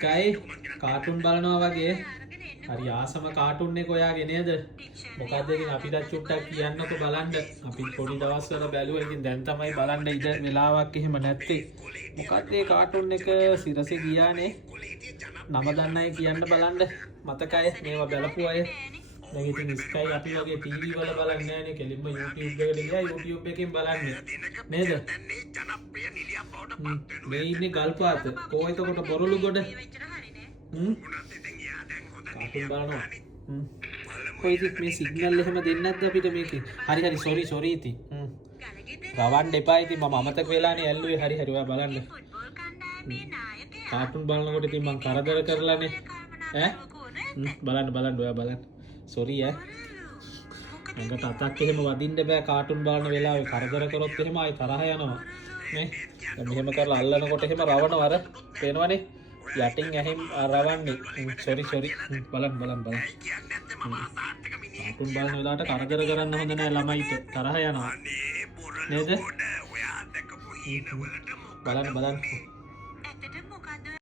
කයි කාටුන් බලනවා වගේ හරි ආසම කාටුන් එක ඔයාගේ නේද? මොකද්ද ඉතින් අපිටත් චුට්ටක් කියන්නකෝ බලන්න. අපි පොඩි දවස්වල බැලුවා. ඉතින් දැන් තමයි බලන්න ඉඳ වෙලාවක් එහෙම නැත්තේ. මොකද්ද මේ කාටුන් එක සිරසේ ගියානේ. නම දන්න අය කියන්න බලන්න. මතකයි මේවා බලපු අය. දැන් ඉතින් ස්කයි අපි වගේ ටීවී වල බලන්නේ නැහැනේ. කෙලින්ම YouTube එකට ගියා YouTube එකෙන් බලන්නේ. නේද? මේ ඉන්නේ ගල්පාත. කොහේ එතකොට බොරළු ගොඩ. කාටුන් බලනවා. කොයි ඉතින් මේ සිග්නල් එහෙම දෙන්නේ නැද්ද අපිට මේකේ? හරි සෝරි ඉතින්. රවන්න එපා ඉතින් මම අමතක වෙලානේ ඇල්ලුවේ. හරි ඔයා බලන්න. කාටුන් බලනකොට ඉතින් මං කරදර කරලානේ. ඈ? බලන්න ඔයා බලන්න. සෝරි ඈ. මඟට අතක් එහෙම වදින්න බෑ කාටුන් බලන වෙලාවේ. කරදර කරොත් එහෙම ආයි තරහ යනවා. නේ? දැන් මෙහෙම කරලා අල්ලනකොට එහෙම රවනවා අර. පේනවනේ? යටින් ඇහිම් රවන්නේ. සෝරි. බලන්න. කාටුන් බලන වෙලාවට කරදර කරන්න හොඳ නෑ ළමයිට. තරහ යනවා. නේද? බලන්න.